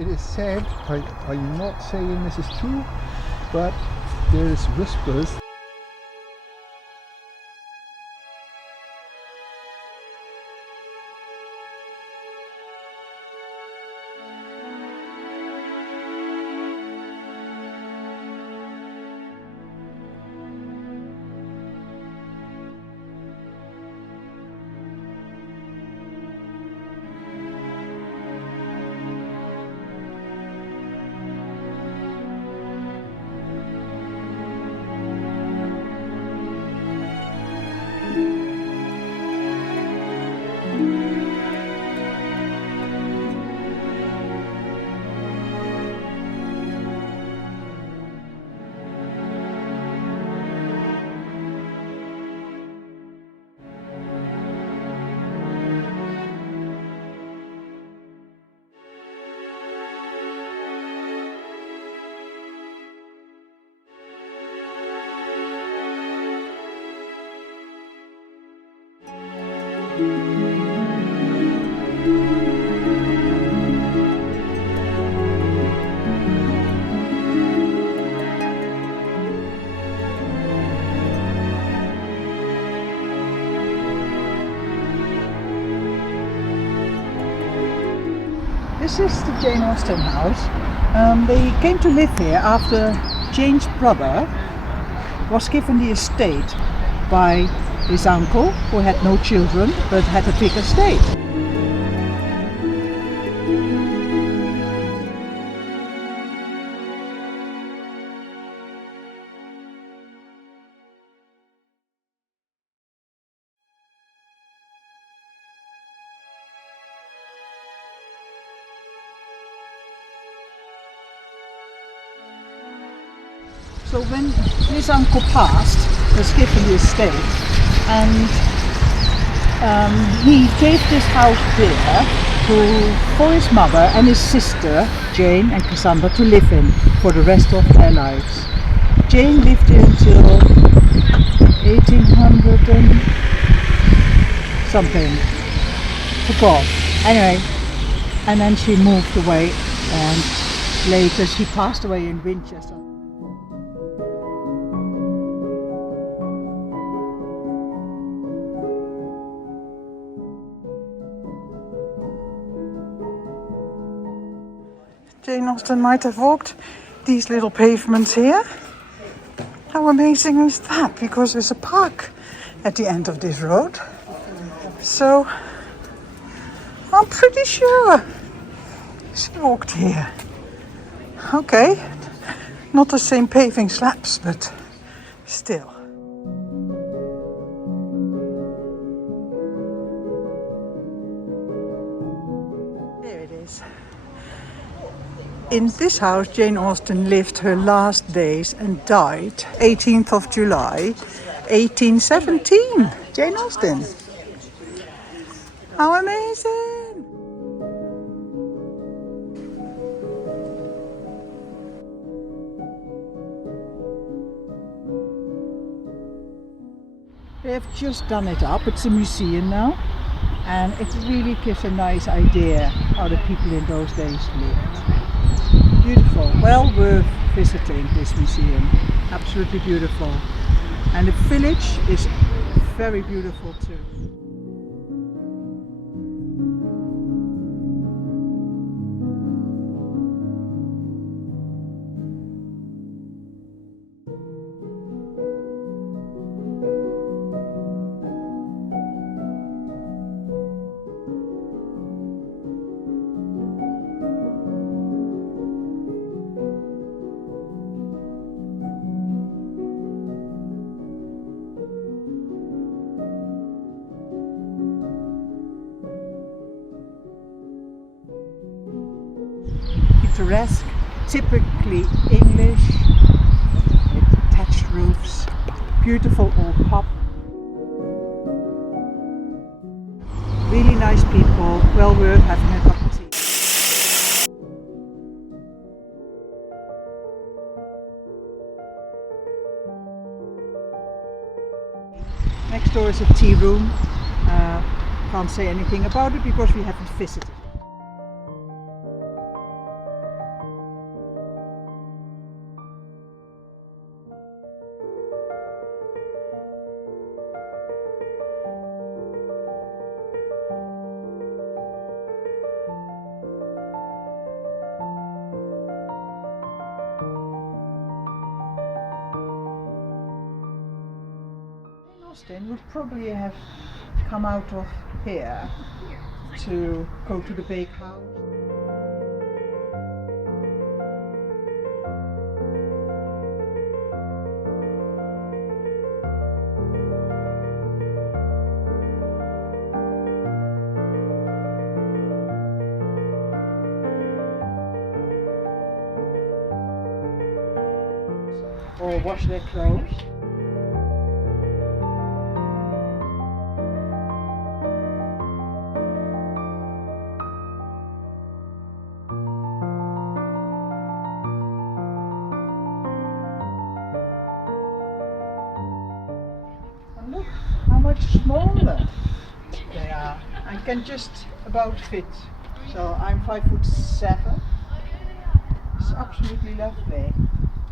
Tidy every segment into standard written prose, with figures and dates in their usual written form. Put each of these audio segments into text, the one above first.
it is said, I'm not saying this is true, but there's whispers. This is the Jane Austen house. They came to live here after Jane's brother was given the estate by his uncle, who had no children but had a big estate. So when his uncle passed, was given the estate, and he gave this house there for his mother and his sister, Jane and Cassandra, to live in for the rest of their lives. Jane lived here until 1800 and something. Forgot. Anyway, and then she moved away, and later she passed away in Winchester. Jane Austen might have walked these little pavements here. How amazing is that? Because there's a park at the end of this road. So I'm pretty sure she walked here. Okay, not the same paving slabs, but still. There it is. In this house, Jane Austen lived her last days and died 18th of July, 1817. Jane Austen. How amazing! They have just done it up. It's a museum now, and it really gives a nice idea how the people in those days lived. Beautiful, well worth visiting this museum. Absolutely beautiful. And the village is very beautiful too. Picturesque, typically English, with thatched roofs, beautiful old pub. Really nice people, well worth having a cup of tea. Next door is a tea room. Can't say anything about it because we haven't visited. Austen would probably have come out of here to go to the bakehouse. Or wash their clothes. And look how much smaller they are. I can just about fit. So I'm 5'7". It's absolutely lovely.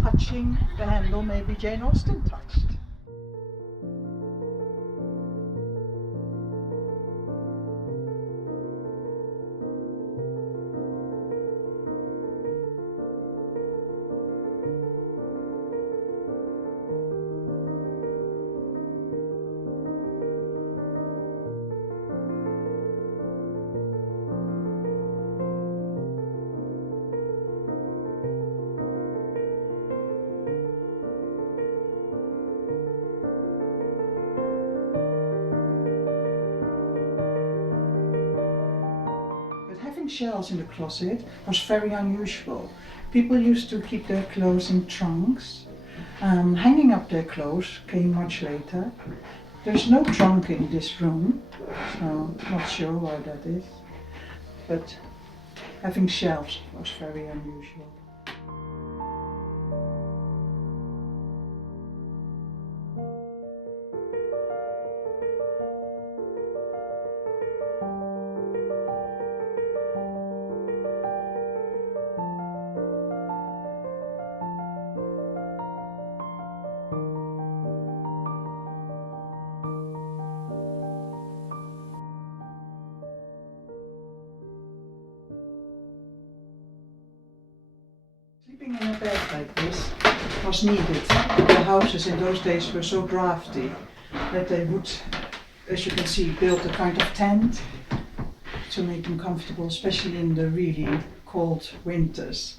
Touching the handle, maybe Jane Austen touched. Having shelves in the closet was very unusual. People used to keep their clothes in trunks. Hanging up their clothes came much later. There's no trunk in this room, so not sure why that is. But having shelves was very unusual. Sleeping in a bed like this was needed. The houses in those days were so drafty that they would, as you can see, build a kind of tent to make them comfortable, especially in the really cold winters.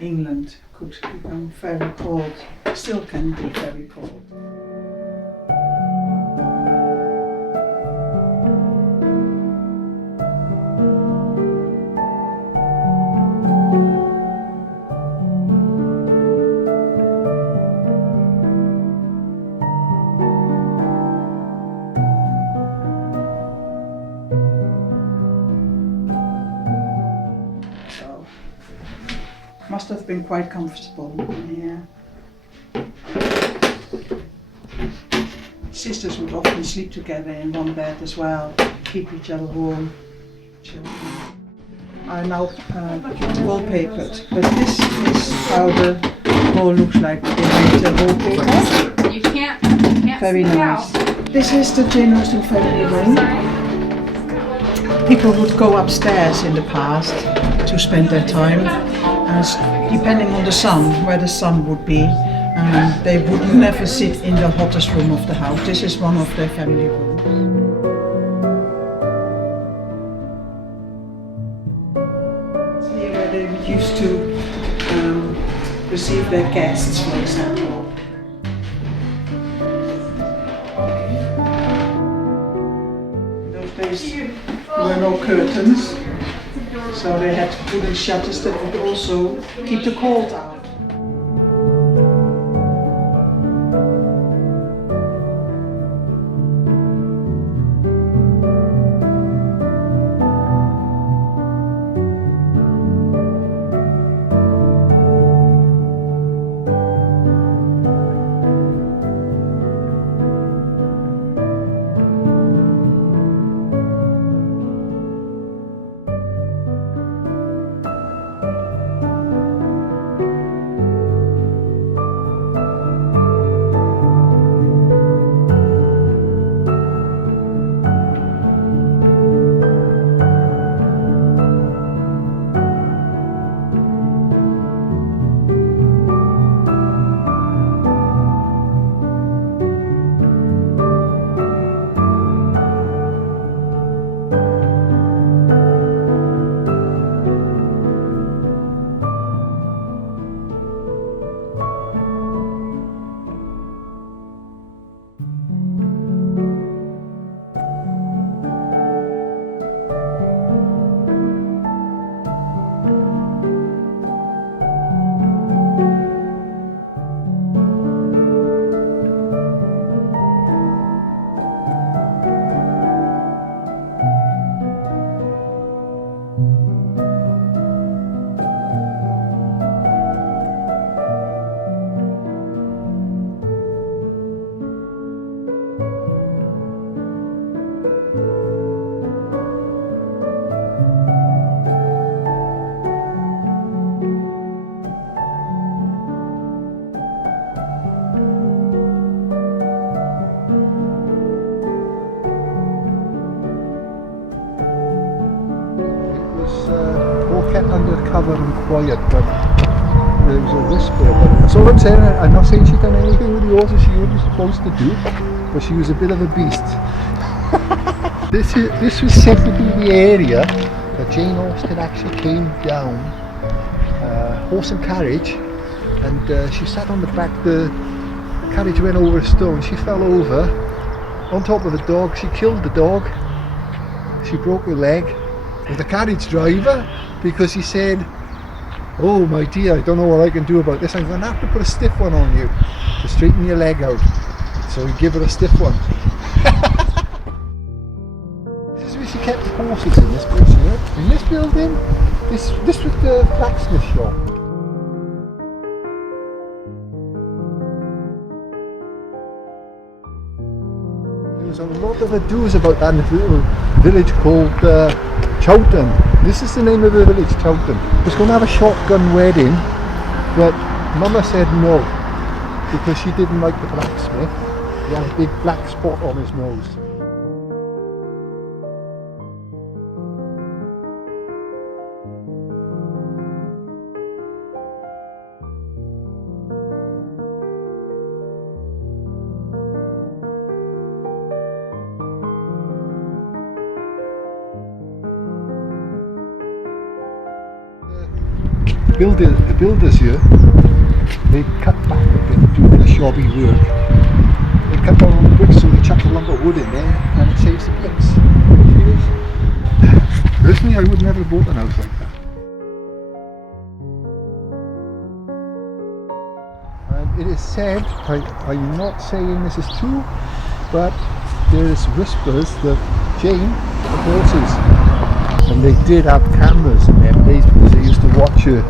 England could become very cold, still can be very cold. Must have been quite comfortable. Yeah. Sisters would often sleep together in one bed as well, keep each other warm. Children are now wallpapered, but this is how the wall looks like in the wallpaper. You can't Very nice. This is the Jane Austen family room. People would go upstairs in the past to spend their time. Depending on the sun, where the sun would be, they would never sit in the hottest room of the house. This is one of their family rooms. Here where they used to receive their guests, for example. In those days there were no curtains. So they had wooden shutters that would also keep the cold out. kept undercover and quiet, but there was a whisper about it. That's all I'm saying. I'm not saying she done anything with the horses she wasn't supposed to do, but she was a bit of a beast. This was said to be the area that Jane Austen actually came down, horse and carriage, and she sat on the back. The carriage went over a stone. She fell over on top of a dog. She killed the dog. She broke her leg with the carriage driver because he said, "Oh my dear, I don't know what I can do about this. I'm going to have to put a stiff one on you to straighten your leg out." So he gave her a stiff one. This is where she kept the horses, in this place here. In this building, this was the blacksmith shop. There was a lot of adoos about that in a little village called Chowton. This is the name of the village, Chowton. It was going to have a shotgun wedding, but Mama said no, because she didn't like the blacksmith. He had a big black spot on his nose. The builders here, they cut back a bit, do a bit of shabby work. They cut down on the bricks, so they chuck a lump of wood in there and it saves the bricks. Personally, I would never have bought an house like that. And it is said, I'm not saying this is true, but there's whispers that Jane had horses. And they did have cameras in their place because they used to watch her